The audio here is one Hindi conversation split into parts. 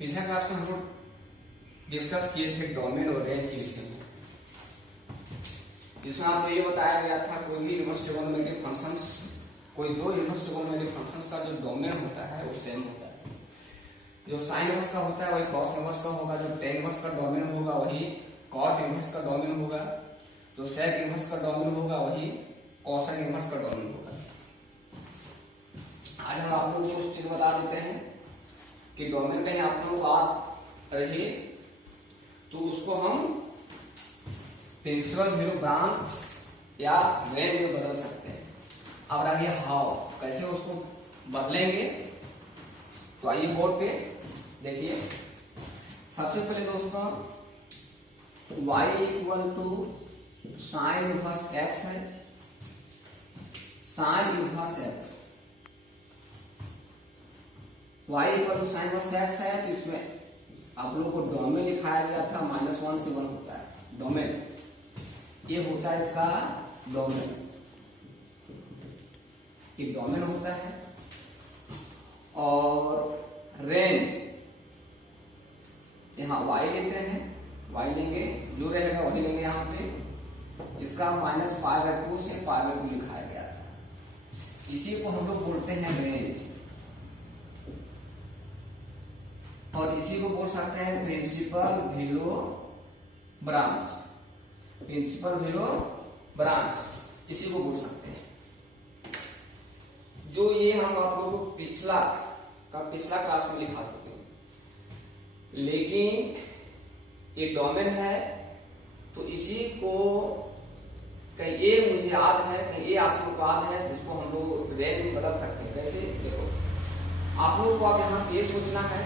पिछले क्लास में हम लोग डिस्कस किए थे डोमेन और रेंज के विषय में, जिसमें आपको ये बताया गया था कोई भी इनवर्स ट्रिगोनोमेट्रिक फंक्शंस, कोई दो इनवर्स ट्रिगोनोमेट्रिक फंक्शंस का जो डोमेन होता है वो सेम होता है। जो साइन इनवर्स का होता है वही कॉस इनवर्स का होगा, जो टेन इनवर्स का डोमेन होगा वही कॉट इनवर्स का डोमेन होगा, जो सेक इनवर्स का डोमेन होगा वही कोसाइन इनवर्स का डोमेन होगा। आज हम आप लोगों को कुछ चीज बता देते हैं कि डोमेन कहीं आप लोग आ रहे तो उसको हम प्रिंसिपल वैल्यू ब्रांच या रेंज में बदल सकते हैं। अब रहिए हाउ, कैसे उसको बदलेंगे, तो आइए बोर्ड पे देखिए। सबसे पहले दोस्तों y equal to sine inverse x है, sine inverse x y equal to sine inverse x है, तो इसमें आप लोगों को डोमेन लिखाया गया था -1 से 1 होता है डोमेन, ये होता है इसका डोमेन, ये डोमेन होता है। और रेंज यहां y लेते हैं, y लेंगे जो रहेगा वही लेंगे यहां पे, इसका -π/2 से π/2 लिखाया गया था, इसी को हम लोग बोलते हैं रेंज, और इसी को बोल सकते हैं principal value branch, principal value branch इसी को बोल सकते हैं। जो ये हम आप लोगों को पिछला क्लास में लिखा चुके हैं, लेकिन ये डोमेन है तो इसी को कहीं ये मुझे याद है, कहीं ये आप लोग को याद है, जिसको हम लोग रेंज में बदल सकते हैं। कैसे देखो, आप लोगों को अब यहाँ ये सोचना है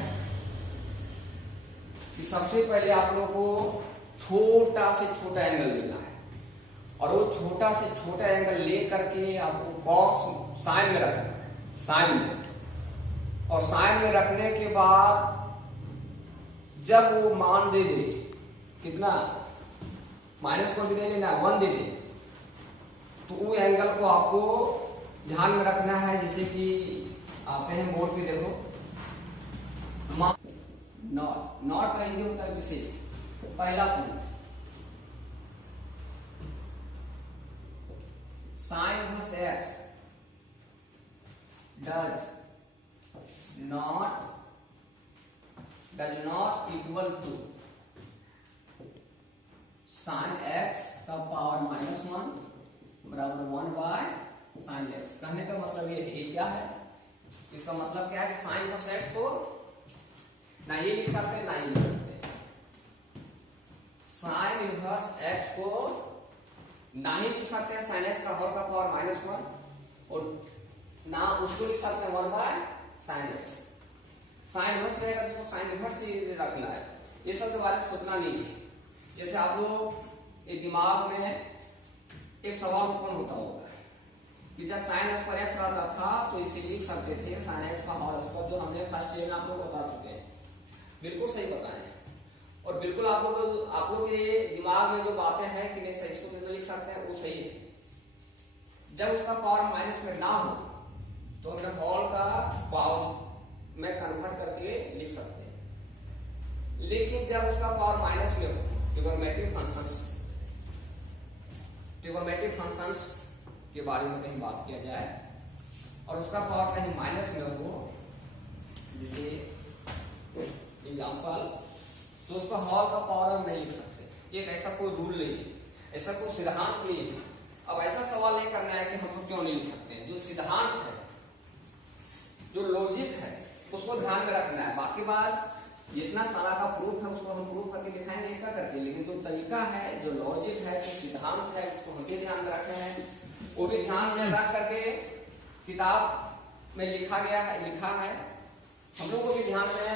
कि सबसे पहले आप लोगों को छोटा से छोटा एंगल लेना है, और वो छोटा से छोटा एंगल ले करके आपको कॉस साइन में रखना है, साइन में, और साइन में रखने के बाद जब वो मान दे दे कितना, माइनस को भी नहीं लेना, 1 दे दे, तो वो एंगल को आपको ध्यान में रखना है। जैसे कि आते हैं बोर्ड पे देखो, नॉट का ये होता है विशेष, पहला point sine inverse x does not equal to sine x का पावर -1 बराबर 1 साइन x। कहने का मतलब ये क्या है, इसका मतलब क्या है कि साइन इनवर्स x को ना ये लिख सकते हैं ना ये लिख सकते हैं। साइन इनवर्स x को ना ही लिख सकते हैं साइन x का होल का पावर -1, और ना उसको लिख सकते हैं 1 साइन x। साइन इनवर्स रहेगा तो उसको साइन इनवर्स ही रखना है, ये सब के बारे में सोचना नहीं है। जैसे आप लोग एक दिमाग में एक सवाल उत्पन्न होता होगा कि जब साइन x पर x रहता था तो इसे लिख सकते थे साइन x का होल स्क्वायर, जो हमने फर्स्ट ईयर में आप लोग बता चुके हैं। बिल्कुल सही बताएं, और बिल्कुल आप लोग के दिमाग में जो बातें हैं कि नहीं सही, इसको कितना लिख सकते हैं वो सही है। जब उसका पावर माइनस में ना हो तो हम होल का पावर में कन्वर्ट करके लिख सकते हैं, लेकिन जब उसका पावर माइनस में हो, ट्रिगोनोमेट्रिक फंक्शंस के बारे में कहीं बात किया जाए और उसका पावर कहीं माइनस में हो, जैसे एग्जाम्पल, तो उसका हॉल का पावर हम नहीं लिख सकते। एक ऐसा कोई रूल नहीं है, ऐसा कोई सिद्धांत नहीं है। अब ऐसा सवाल नहीं करना है कि हम लोग क्यों नहीं लिख सकते हैं, जो सिद्धांत है, जो लॉजिक है, उसको ध्यान में रखना है। बाकी बात जितना सारा का प्रूफ है उसको हम प्रूफ करके दिखाएंगे क्या करके, लेकिन जो तरीका है, जो लॉजिक है, जो सिद्धांत है, उसको हम भी ध्यान में रखना है। वो भी ध्यान में रख करके किताब में लिखा है, हम लोग को भी ध्यान में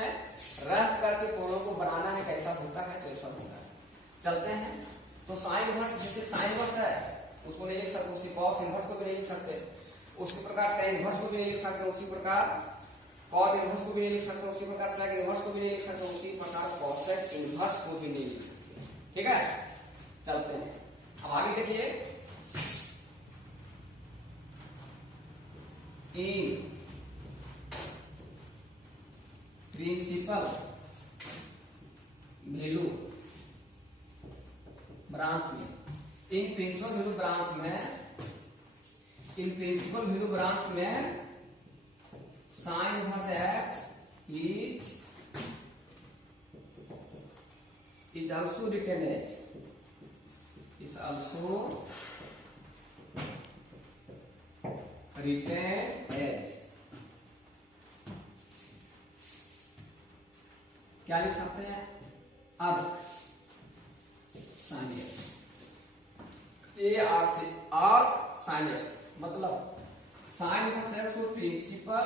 रख करके पूर्णों को बनाना है। कैसा होता है तो ऐसा होता है। चलते हैं, तो साइन इनवर्स, जैसे साइन इनवर्स है उसको नहीं लिख सकते, उसी कॉस इनवर्स को भी नहीं लिख सकते, उसी प्रकार टेन इनवर्स को भी नहीं लिख सकते, उसी प्रकार कॉट इनवर्स को भी नहीं लिख सकते, उसी प्रकार सेक इनवर्स को भी नहीं लिख सकते, उसी प्रकार कोसेक इनवर्स को भी नहीं लिख सकते। ठीक है, चलते हैं। अब आगे देखिए, in principle वैल्यू ब्रांच में, इन प्रिंसिपल वैल्यू ब्रांच में, इन प्रिंसिपल वैल्यू ब्रांच में sine inverse x is also written as, is also written as, क्या लिख सकते हैं, अर्क साइन एक्स, ए आर से अर्क साइन एक्स, मतलब साइन इनवर्स एक्स को प्रिंसिपल,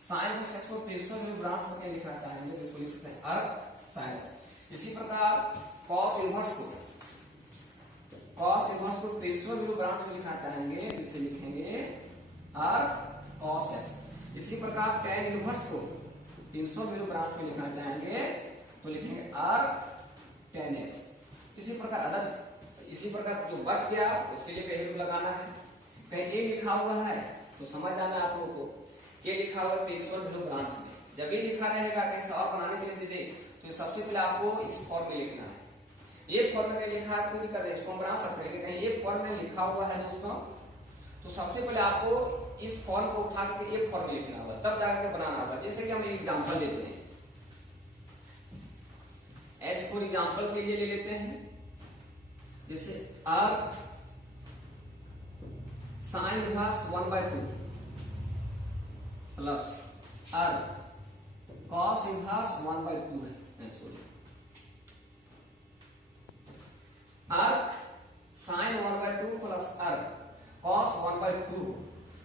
साइन इनवर्स एक्स को प्रिंसिपल में ब्रांच में लिखना चाहेंगे तो इसको लिख सकते हैं अर्क साइन एक्स। इसी प्रकार cos इनवर्स को प्रिंसिपल वैल्यू ब्रांच में लिखना चाहेंगे तो इसे लिखेंगे अर्क cos x। इसी प्रकार tan इनवर्स को प्रिंसिपल वैल्यू ब्रांच में लिखना चाहेंगे तो लिखेंगे अर्क tan x। इसी प्रकार जो बच गया उसके लिए वैल्यू लगाना है। कहीं ए लिखा हुआ है तो समझ जाना है आप लोगों को, ये लिखा हुआ है प्रिंसिपल वैल्यू ब्रांच में, जब ये लिखा रहेगा कैसे और बनाने के लिए दे तो सबसे पहले आपको इस फॉर्म में लिखना है। ये फॉर्म में लिखा है कोई कर इसको बना सकते हैं, लेकिन ये फॉर्म में लिखा हुआ है दोस्तों तो सबसे पहले आपको इस फॉर्म को उठा के ये फॉर्म में लिखना होगा, तब जाकर बनाना होगा। जैसे कि हम एग्जांपल लेते हैं, एज फॉर एग्जांपल के लिए ले लेते हैं, जैसे अर्क साइन इनवर्स 1/2 प्लस अर्क cos इनवर्स 1/2 है, सॉरी अर्क साइन 1/2 प्लस अर्क cos 1/2।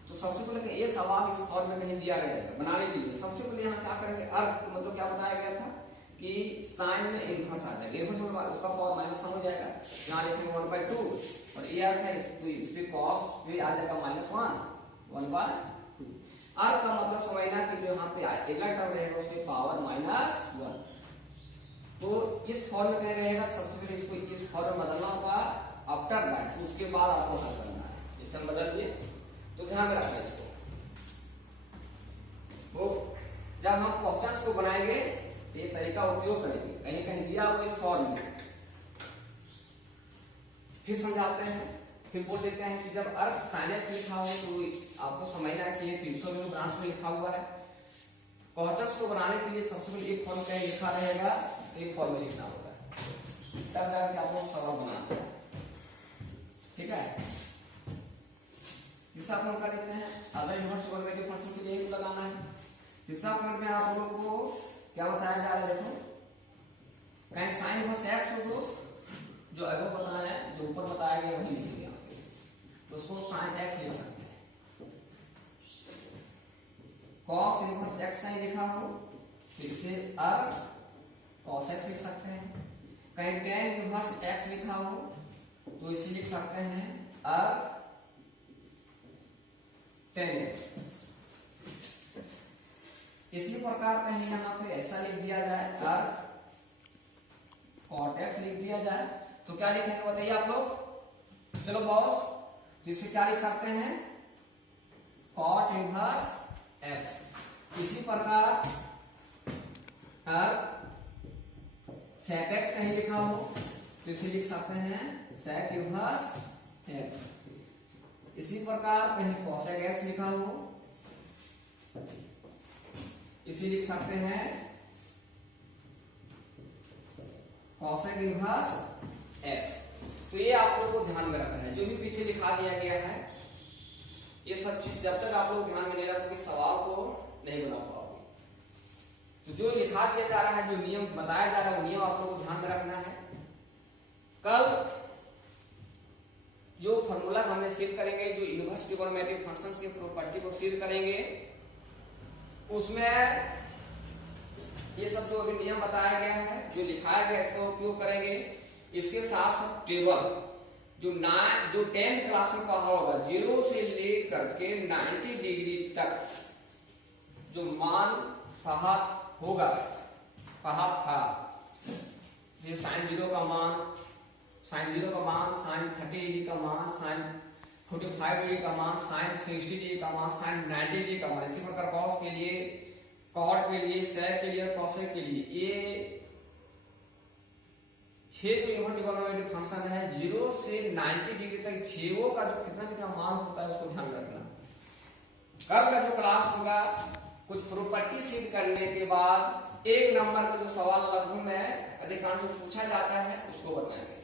तो सबसे पहले ये सवाल इस फॉर्म में कहीं दिया रहेगा बनाने के लिए, सबसे पहले यहाँ क्या करेंगे, अर्क मतलब क्या बताया गया था कि साइन में इनवर्स आ जाएगा, इनवर्स में उसका पावर -1 हो जाएगा, यहाँ लिखेंगे 1/2 और ये अर्क है तो इस पे cos भी आ जाएगा -1/2। अर्क का मतलब समझना कि जो यहाँ पे अगला टर्म रहेगा उसमें पावर -1। तो इस फॉर्म में क्या रहेगा, सबसे पहले इसको इस फॉर्म में बदलना होगा आफ्टर दैट, उसके बाद आपको हल करना है। इसे हम बदल दिए तो ध्यान में रखना इसको। तो जब हम क्वेश्चंस को बनाएंगे तो ये तरीका उपयोग करेंगे, कहीं कहीं दिया हुआ इस फॉर्म में, फिर समझाते हैं, फिर बोल देते हैं कि जब अर्क साइन एक्स लिखा हो तो आपको समझना है कि ये प्रिंसिपल वैल्यू ब्रांच में लिखा हुआ है। क्वेश्चंस को बनाने के लिए सबसे पहले एक फॉर्म कहीं लिखा रहेगा तो एक फॉर्म में लिखना होगा, तब जाकर आपको सवाल बनाना है, ठीक है। तीसरा पॉइंट कर लेते हैं, अदर इनवर्स ट्रिग्नोमेट्रिक फंक्शन के लिए लगाना है। तीसरा पॉइंट में आप लोगों को क्या बताया जा रहा है, देखो कहीं साइन इनवर्स एक्स हो दोस्त, जो अगर बताया है जो ऊपर बताया गया वही लिखेंगे यहाँ पे, तो उसको साइन एक्स लिख सकते हैं। cos इनवर्स एक्स कहीं लिखा हो तो इसे अर्क cos x लिख सकते हैं। कहीं tan इनवर्स x लिखा हो तो इसे लिख सकते हैं अर्क tan x। इसी प्रकार कहीं यहाँ पे ऐसा लिख दिया जाए अर्क cot x लिख दिया जाए तो क्या लिखेंगे बताइए आप लोग, चलो बॉस, तो इसे क्या लिख सकते हैं cot इनवर्स x। इसी प्रकार अर्क sec x कहीं लिखा हो तो इसे लिख सकते हैं sec इनवर्स x। इसी प्रकार कहीं cosec x लिखा हो इसे लिख सकते हैं cosec इनवर्स x। तो ये आप लोग को ध्यान में रखना है, जो भी पीछे लिखा दिया गया है ये सब चीज जब तक आप लोग ध्यान में नहीं रखोगे सवाल को नहीं बना पाओगे। तो जो लिखा दिया जा रहा है, जो नियम बताया जा रहा है, वो नियम आप लोग को ध्यान में रखना है। कल जो फॉर्मूला हमने सिद्ध करेंगे, जो इनवर्स ट्रिग्नोमेट्रिक फंक्शंस की प्रॉपर्टी को सिद्ध करेंगे, उसमें ये सब जो अभी नियम बताया गया है, जो लिखाया गया, इसका उपयोग करेंगे। इसके साथ साथ टेबल जो 10th क्लास में पढ़ा होगा, 0 से लेकर के 90 डिग्री तक जो मान पढ़ा होगा, पढ़ा था, जैसे साइन 0 का मान, साइन 30 डिग्री का मान, साइन 45 डिग्री का मान, साइन 60 डिग्री का मान, साइन 90 डिग्री का मान। इसी प्रकार कॉस के लिए, कॉट के लिए, सेक के लिए, कॉसेक के लिए, ये छेद में इन्वर्स ट्रिग्नोमेट्रिक फंक्शन है 0 से 90 डिग्री तक छेदों का जो कितना कितना मान होता है उसको ध्यान रखना। कल का जो क्लास होगा कुछ प्रॉपर्टी सिद्ध करने के बाद एक नंबर का जो सवाल लगभग में अधिकांश पूछा जाता है उसको बताएंगे।